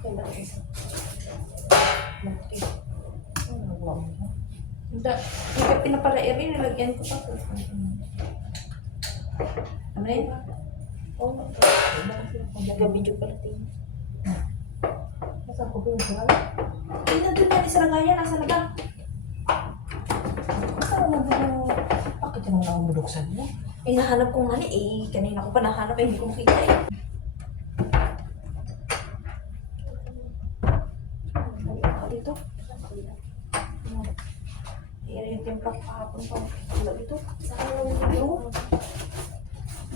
Akin lang isa. Mati. Hindi. Hindi pinapalairi, nilagyan ko pa po. Ano rin? Oo. Nag-video pala tayo. Nasaan ko ba yung buwan? Eh, nandun yan, isa lang nga yan. Nasa na ba? Saan mo ba yung... Bakit yung mga umuluksan mo? Eh, nahanap ko nga eh. Kanina ko pa nahanap eh. Hindi ko makita eh. Dito. Eh, yung timpak kahapon pa. Wala dito. Saan mo yung video?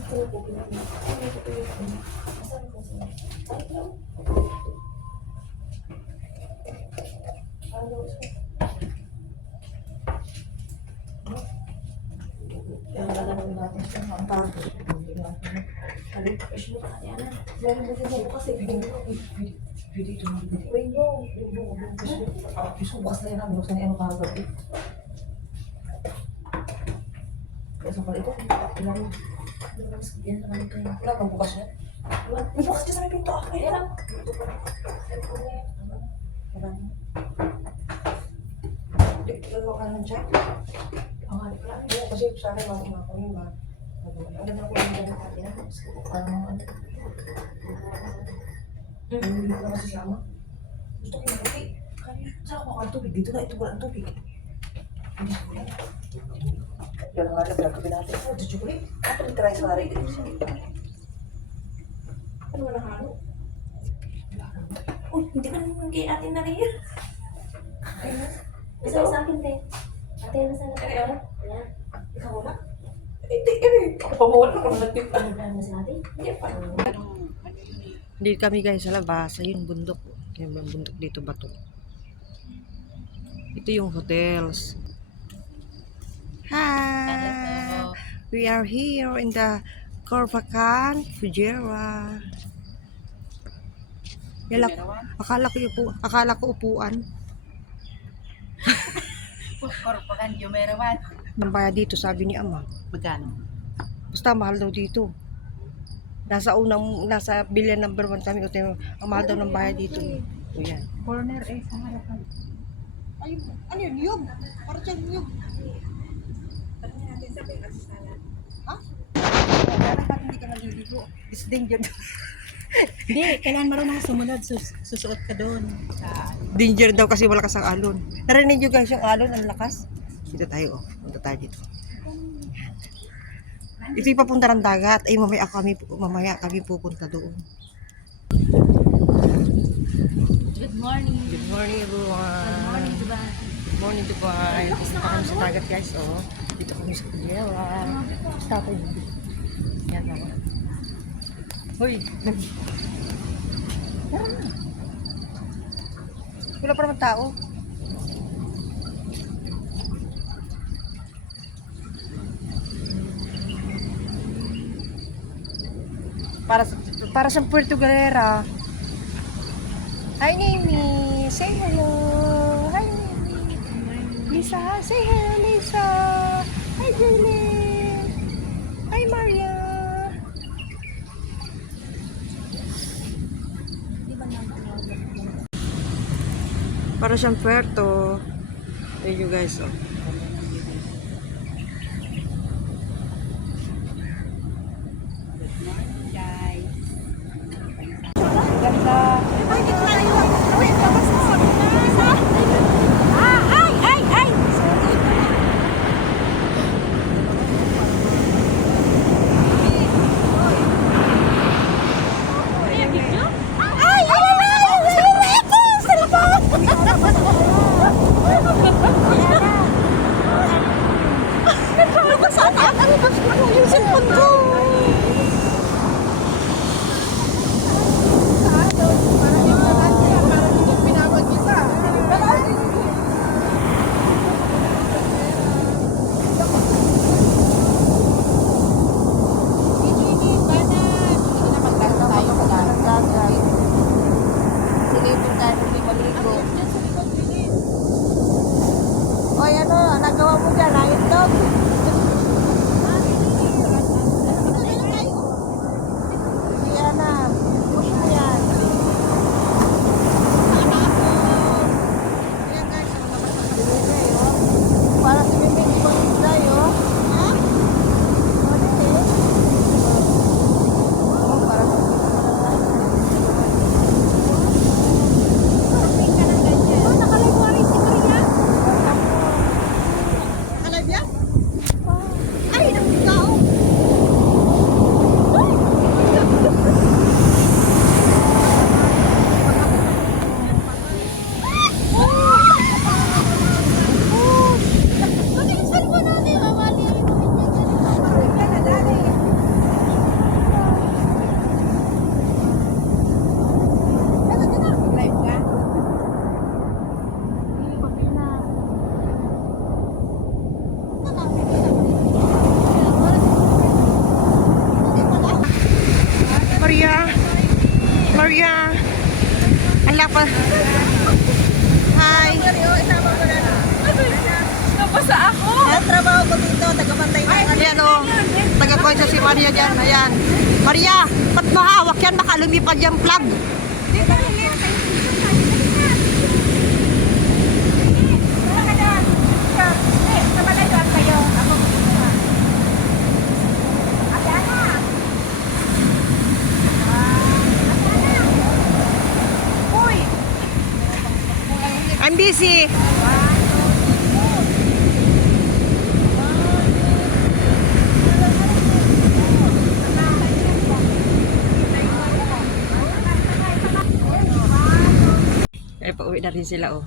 Saan ko pinag- Saan ko sila? Ay, lang. Ano? Kaya nalaman natin siya ang bago. Sabi ko, "Ish, look, kaya na." Meron din siya kasi video ito. Rainbow. Gusto bukas na yan. Bukas na yan ang kagabi. Kaya sa pala ito. Ilang. Yan naman ito yun. Ilang ang bukas niya. May bukas niya sa may pinto. Kaya lang. Dito ka lang siya. Ang halip lang. Kasi sa akin mga ko yung mga. Ang ganda ko yung ganda natin. Parang ano. Hindi ko na kasi sama. Gusto ko yung tubig. Saan ako ang tubig? Dito na, ito wala ang tubig. Yan nga lang, gagawin natin. Oh, the chocolate. Ito, try sa rin. Ano wala halo? Uy, hindi ka naman kay Ate Maria. Isa sa akin, te. Ate, ano sa akin? Ano? Ayan. Ikaw wala? Hindi, ako pa mawala ko naman dito. Ano ba sa atin? Hindi pa. Dito kami guys sa labas, ayun bundok. Yung bundok dito bato. Ito yung hotels. Hi! We are here in the Corvacan, Fujairah. Yala, akala ko upuan. Corvacan, Jumerawan. Nambaya dito, sabi ni Ama. Magkano? Basta mahal daw dito. Nasa billion number 1 kami. Ang mahal daw ng bayad dito. O yan. Corner eh, sa harapan. Ayun, ano yun? Yug. Parang dyan yug. Ha? Dapat hindi ka naliligo. It's danger. Hindi, kailangan marunong sumunod. Susuot ka doon. Danger daw kasi wala kasang alon. Narinig nyo guys yung alon, ang lakas. Dito tayo, oh. Punta tayo dito. Ito yung papunta ng dagat. Ay, mamaya kami pupunta doon. Good morning. Good morning, everyone. Good morning, Dubai. Good morning, Dubai. Pupunta kami sa dagat, guys, oh. Dito kami sa Fujairah. Stop it. Yan lang. Hoy, tara na. Wala pa naman tao. Para sa Puerto Galera. Hi, Nimi. Say hello. Hi, Nimi. Lisa, say hello, Lisa. Hi, Julie. Hi, Maria. Para siyang Puerto. Ayun you guys, oh. Ganda. Yung cellphone ko. Oy, ano, nagawa mo dyan, ayun dog. Yan na, push mo yan. Hala pa. Hi. Napasa ako. Ang trabaho ko dito, tagapantay na. Ayan o. Taga-konsa si Maria dyan. Ayan. Maria, ba't mahawak yan? Baka lumipad yung plug. I'm busy. Eh, pauwi na rin sila, oh.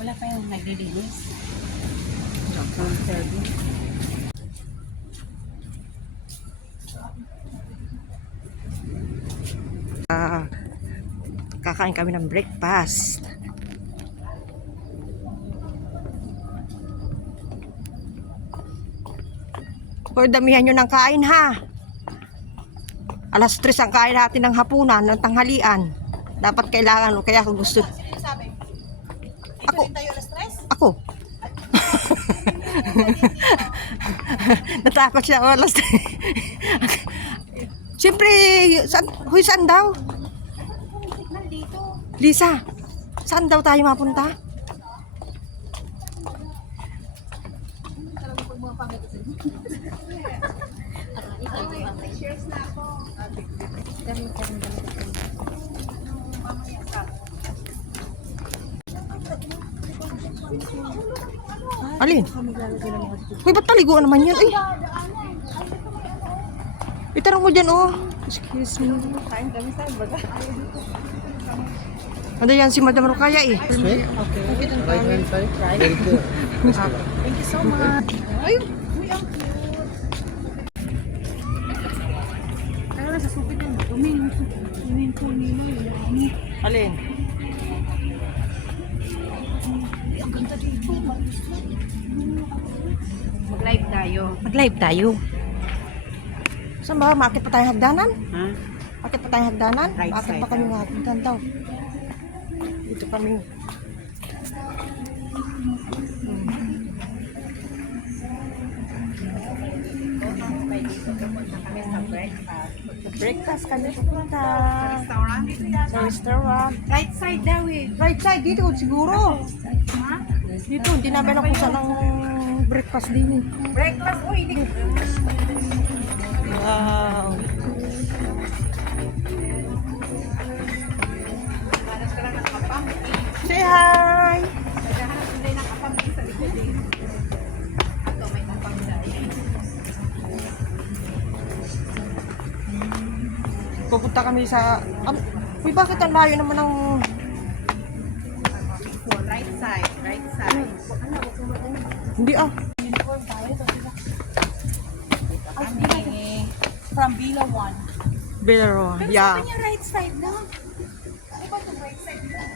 Wala pa yung naglilinis. Kakain kami ng breakfast. Or damihan nyo ng kain, ha? Alas 3 ang kain natin ng hapunan, ng tanghalian. Dapat kailangan, kaya ako gusto. Sino yung sabi? Ako. Ito rin tayo alas 3? Ako. Natakot siya, alas 3. Siyempre, huy, saan daw? Nandito. Lisa, saan daw tayo mapunta? Alin? Uy, ba't taliguan naman yan? Ay! Itanong mo dyan, oh. Excuse me. Kain kami sa baga. Ano yan si Madam Rokaya, eh? Thank you so much. Ayun. Uy, ang cute. Kaya na sa supit yan. Tumin po nila. Alin? Ang ganda dito. Mag-live tayo. Mag-live tayo. Saan ba? Maakit pa tayong hagdanan? Ha? Akit pa tayong hagdanan? Right Akit side pa kami ng hagdanan daw. Dito kami. Breakfast kami pupunta. Restaurant? Sa restaurant. Right side daw eh. Right side, dito siguro. Dito, hindi namin ako saan ang breakfast din. Breakfast. Uy, hindi. Wow. Say hi! Pupunta kami sa... uy, bakit ang layo naman ng... Right side. Right side. Hindi ah. From Villa 1. Bilaro. Yeah. Yung right side na. Ano ba itong right side na?